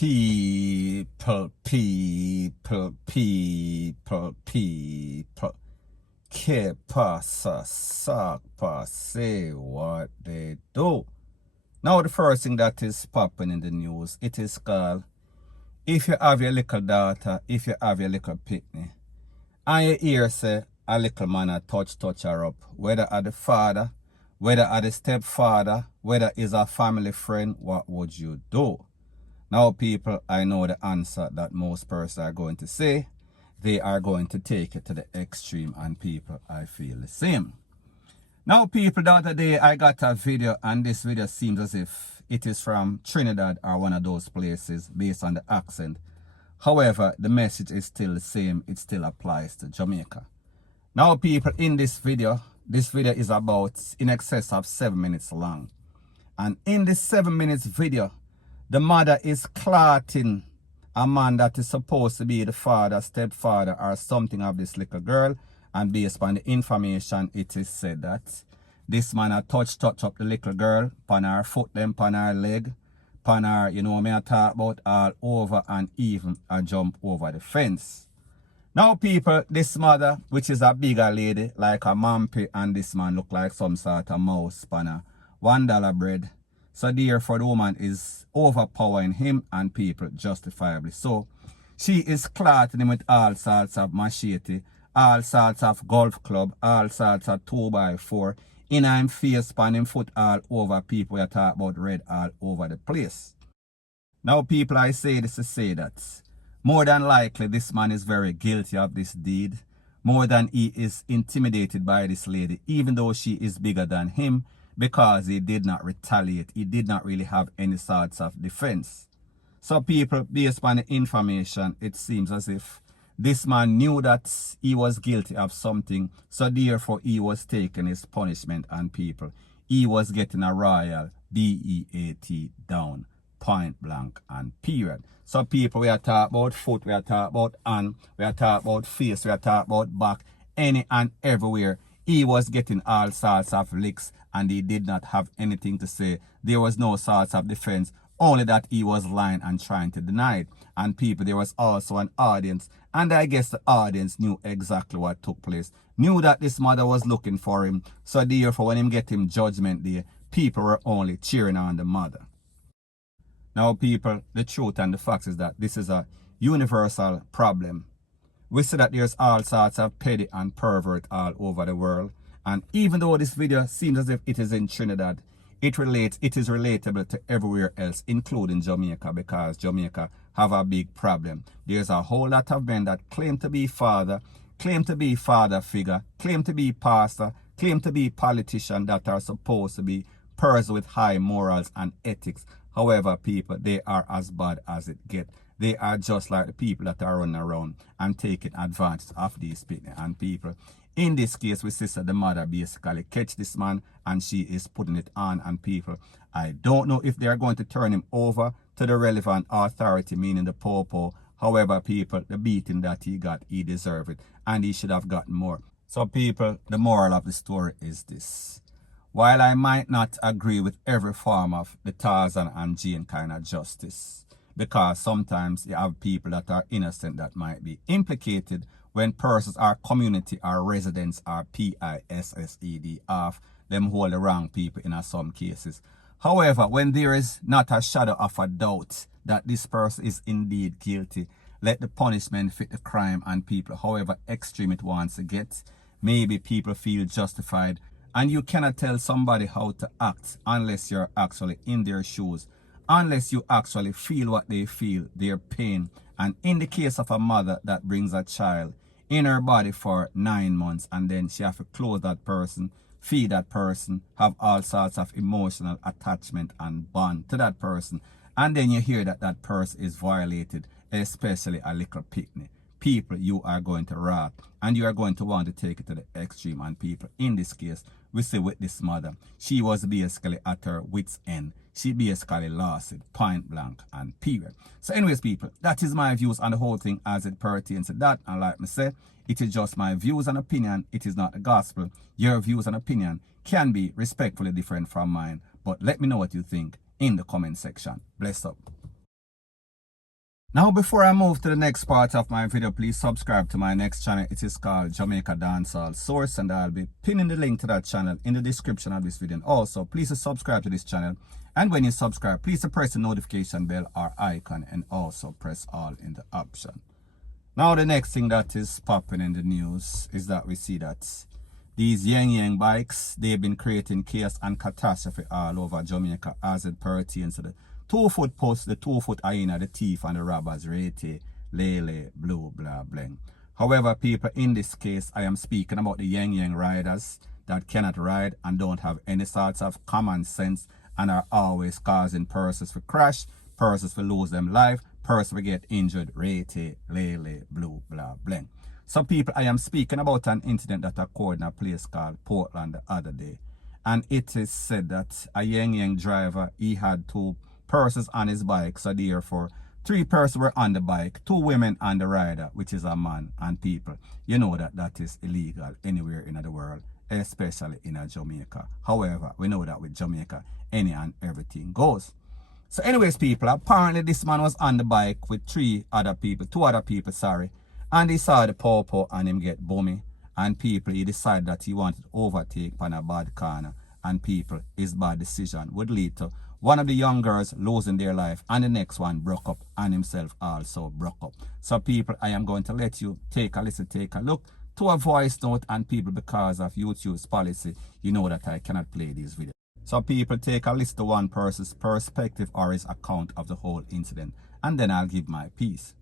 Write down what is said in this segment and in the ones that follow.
People. Que pasa, suck, say what they do. Now the first thing that is popping in the news, it is called, if you have your little daughter, if you have your little pitney, and you hear say a little man a touch her up, whether at the father, whether at the stepfather, whether is a family friend, what would you do? Now people, I know the answer that most persons are going to say. They are going to take it to the extreme, and people, I feel the same. Now people, the other day I got a video, and this video seems as if it is from Trinidad or one of those places based on the accent. However, the message is still the same. It still applies to Jamaica. Now people, in this video is about in excess of 7 minutes long. And in this 7 minutes video, the mother is clotting a man that is supposed to be the father, stepfather, or something of this little girl. And based on the information, it is said that this man had touch up the little girl, pan her foot, then pan her leg, pan her, you know, me I talk about all over, and even a jump over the fence. Now people, this mother, which is a bigger lady, like a mampy, and this man look like some sort of mouse pan a $1 bread. So therefore the woman is overpowering him, and people justifiably so. She is clotting him with all sorts of machete, all sorts of golf club, all sorts of 2x4, in him face, pan him foot all over. People we talk about red all over the place. Now people, I say this to say that more than likely this man is very guilty of this deed, more than he is intimidated by this lady, even though she is bigger than him, because he did not retaliate. He did not really have any sorts of defense. So people, based on the information, it seems as if this man knew that he was guilty of something, so therefore he was taking his punishment, and people, he was getting a royal BEAT down, point blank and period. So people, we are talking about foot, we are talking about hand, we are talking about face, we are talking about back, any and everywhere. He was getting all sorts of licks, and he did not have anything to say. There was no sorts of defense, only that he was lying and trying to deny it. And people, there was also an audience, and I guess the audience knew exactly what took place, knew that this mother was looking for him. So therefore, when him get him Judgment Day, people were only cheering on the mother. Now people, the truth and the facts is that this is a universal problem. We see that there's all sorts of petty and pervert all over the world. And even though this video seems as if it is in Trinidad, it is relatable to everywhere else, including Jamaica, because Jamaica have a big problem. There's a whole lot of men that claim to be father, claim to be father figure, claim to be pastor, claim to be politician, that are supposed to be persons with high morals and ethics. However, people, they are as bad as it gets. They are just like the people that are running around and taking advantage of these people. And people, in this case, we see that the mother basically catch this man, and she is putting it on. And people, I don't know if they are going to turn him over to the relevant authority, meaning the popo. However, people, the beating that he got, he deserved it, and he should have gotten more. So people, the moral of the story is this. While I might not agree with every form of the Tarzan and Jane kind of justice, because sometimes you have people that are innocent that might be implicated when persons or community or residents or PISSED off, them hold the wrong people in some cases. However, when there is not a shadow of a doubt that this person is indeed guilty, let the punishment fit the crime, and people, however extreme it wants to get, maybe people feel justified. And you cannot tell somebody how to act unless you're actually in their shoes, unless you actually feel what they feel, their pain. And in the case of a mother that brings a child in her body for 9 months, and then she have to clothe that person, feed that person, have all sorts of emotional attachment and bond to that person, and then you hear that that person is violated, especially a little picnic. People, you are going to wrath, and you are going to want to take it to the extreme. And people, in this case, we see with this mother, she was basically at her wit's end. She basically lost it, point blank and period. So anyways, people, that is my views on the whole thing as it pertains to that. And like me say, it is just my views and opinion. It is not the gospel. Your views and opinion can be respectfully different from mine. But let me know what you think in the comment section. Bless up. Now, before I move to the next part of my video, please subscribe to my next channel. It is called Jamaica Dancehall Source, and I'll be pinning the link to that channel in the description of this video. And also, please subscribe to this channel. And when you subscribe, please press the notification bell or icon, and also press all in the option. Now, the next thing that is popping in the news is that we see that these yang bikes, they've been creating chaos and catastrophe all over Jamaica as it pertains to the 2-foot post, the 2-foot hyena, the thief, and the robbers, rate, lele, blue, blah, bling. However, people, in this case, I am speaking about the yang riders that cannot ride and don't have any sorts of common sense and are always causing persons to crash, persons to lose them life, persons to get injured, rate, lele, blue, blah, bling. So people, I am speaking about an incident that occurred in a place called Portland the other day. And it is said that a yang driver, he had 2 persons on his bike. So therefore, 3 persons were on the bike, 2 women on the rider, which is a man. And people, you know that that is illegal anywhere in the world, especially in Jamaica. However, we know that with Jamaica, any and everything goes. So anyways, people, apparently this man was on the bike with 2 other people, sorry. And he saw the pawpaw and him get bummy. And people, he decided that he wanted to overtake on a bad corner. And people, his bad decision would lead to one of the young girls losing their life, and the next one broke up, and himself also broke up. So people, I am going to let you take a listen, take a look to a voice note, and people, because of YouTube's policy, you know that I cannot play these videos. So people, take a listen to one person's perspective or his account of the whole incident, and then I'll give my piece.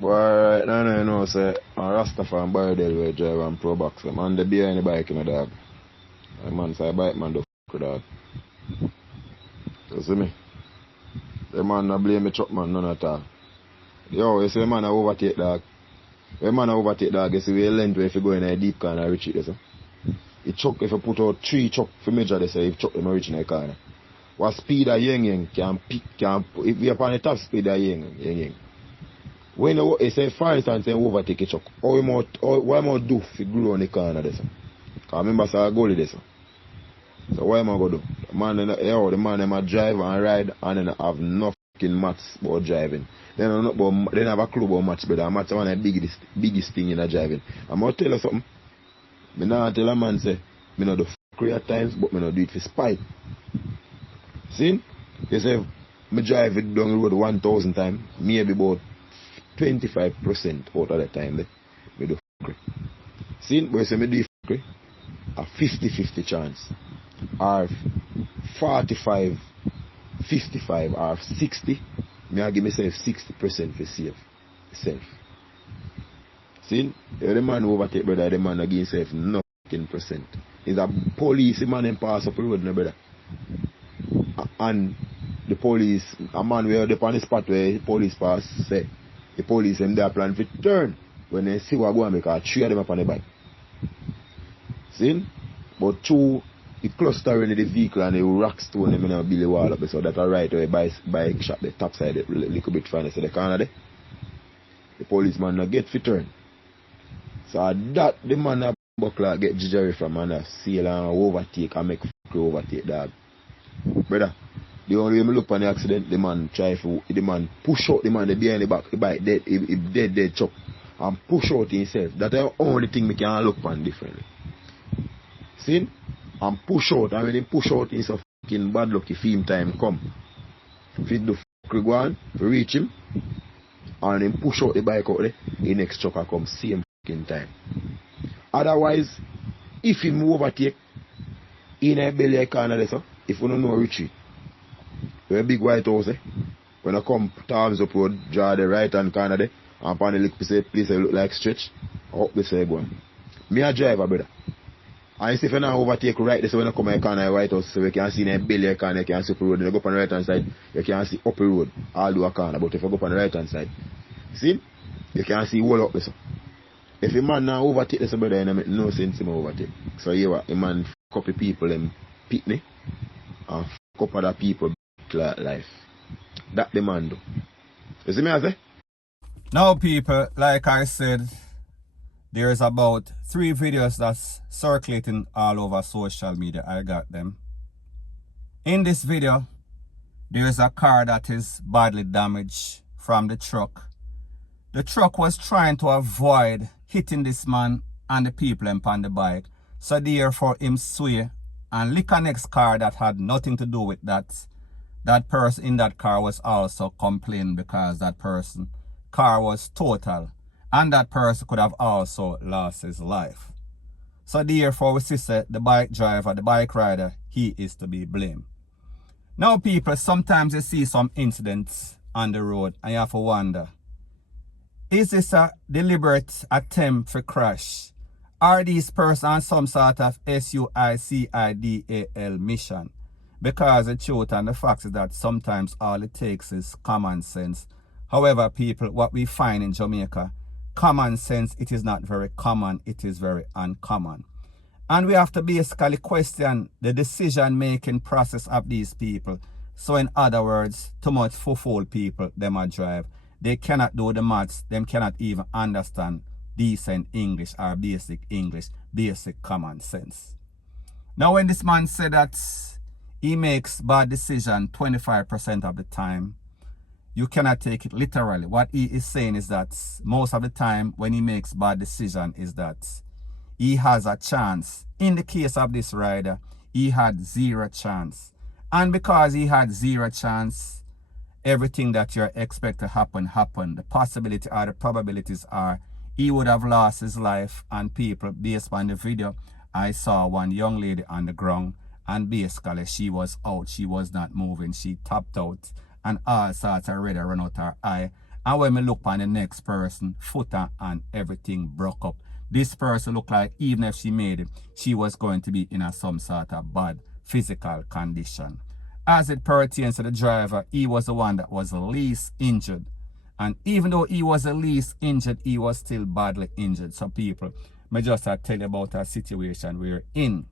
Boy, right now, you know, say, a Rastafan Bardell will drive and pro box them, and the behind the bike in the dog. The man say, bike man, do f with dog. You see me? The man not blame the truck man, none at all. Yo, you see the man overtake dog. When man overtake dog, you see where length where if you go in a deep corner, reach it, so. The truck, if you put out 3 truck for measure, they say, if truck them reach in the corner. What speed a yang can pick, if we are on the top speed a yang. When you say, for instance, you overtake a truck, what am I do if you grow on the corner there, sir? Because remember, sir, I go there, sir. So what am I going to do? The man them a drive and ride and then have no fucking maths about driving. They don't have a clue about maths, but maths is one of the biggest thing in the driving. I'm going to tell you something. I not tell a man say, I don't do f***ry at times, but I don't do it for spite. See? You say, I drive it down the road 1,000 times, maybe about 25% out of the time, I do f***ry. See? But you say, I do f***ry, a 50-50 chance. Or 45, 55, or 60, I give myself 60% for safe self. See, the man overtake, brother, the man against himself no fucking percent. He's a police man and pass up the road, no, brother. And the police, a man where they on the spot where the police pass, say, the police them there plan to turn when they see what go on because 3 of them up on the bike. See? But 2 the cluster in the vehicle and the rock stone them in a billy wall up so that a right away bike shot the top side a little bit further so the corner there. The policeman not get fit turn. So that the man a buckler get judgery from and a seal and overtake and make overtake dog. Brother, the only way I look on the accident, the man push out the man behind the back, the bike dead, he dead chop and push out himself. That's the only thing we can look on differently. See? And push out, and when he push out, he's a fucking bad luck if him time come. If he do f***ry go on, reach him, and then push out the bike out there, the next trucker come same fucking time. Otherwise, if he move overtake, in a belly corner there, so, if you don't know retreat, you have a big white house there, when I come Times Up Road, draw the right hand corner there, and upon the little place look like stretch, up the side going. Me a driver, brother. And if you now overtake right there, so when you come in the corner White House, so you can see in a belly corner, you can see up the road, and you go up on the right hand side, you can see up the road, all the corner, but if you go up on the right hand side, see, you can see all up there. So. If a man now overtake this, brother, it make no sense to overtake. So you a man copy people them pitney, and fuck up other people life. That the man do. You see me I say? Now people, like I said, there's about 3 videos that's circulating all over social media. I got them. In this video, there's a car that is badly damaged from the truck. The truck was trying to avoid hitting this man and the people on the bike. So therefore him sway and lick a next car that had nothing to do with that. That person in that car was also complaining because that person car was total. And that person could have also lost his life. So therefore we see the bike driver, the bike rider, he is to be blamed. Now people, sometimes you see some incidents on the road and you have to wonder, is this a deliberate attempt for crash? Are these persons on some sort of SUICIDAL mission? Because the truth and the fact is that sometimes all it takes is common sense. However, people, what we find in Jamaica, common sense, it is not very common, it is very uncommon. And we have to basically question the decision-making process of these people. So in other words, too much fool people, them a drive. They cannot do the maths, them cannot even understand decent English or basic English, basic common sense. Now when this man said that he makes bad decision 25% of the time, you cannot take it literally. What he is saying is that most of the time when he makes bad decision is that he has a chance. In the case of this rider, he had 0 chance. And because he had 0 chance, everything that you expect to happen, happened. The possibility or the probabilities are he would have lost his life. And people, based on the video, I saw one young lady on the ground and basically she was out, she was not moving, she tapped out and all sorts of red run out her eye. And when we look on the next person, footer and everything broke up. This person looked like even if she made it, she was going to be in some sort of bad physical condition. As it pertains to the driver, he was the one that was the least injured. And even though he was the least injured, he was still badly injured. So people, may just tell you about a situation we're in.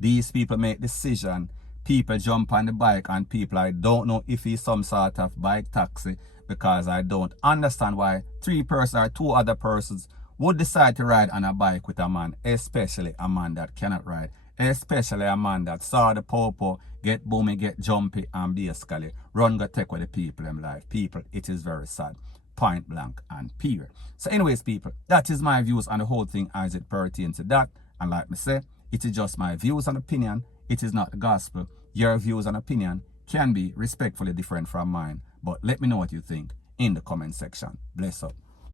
These people make decision. People jump on the bike and people, I don't know if he's some sort of bike taxi because I don't understand why 3 persons or 2 other persons would decide to ride on a bike with a man, especially a man that cannot ride. Especially a man that saw the popo, get boomy, get jumpy, and basically run go take with the people in life. People, it is very sad. Point blank and period. So anyways, people, that is my views on the whole thing as it pertains to that. And like me say, it is just my views and opinion. It is not the gospel. Your views and opinion can be respectfully different from mine. But let me know what you think in the comment section. Bless up.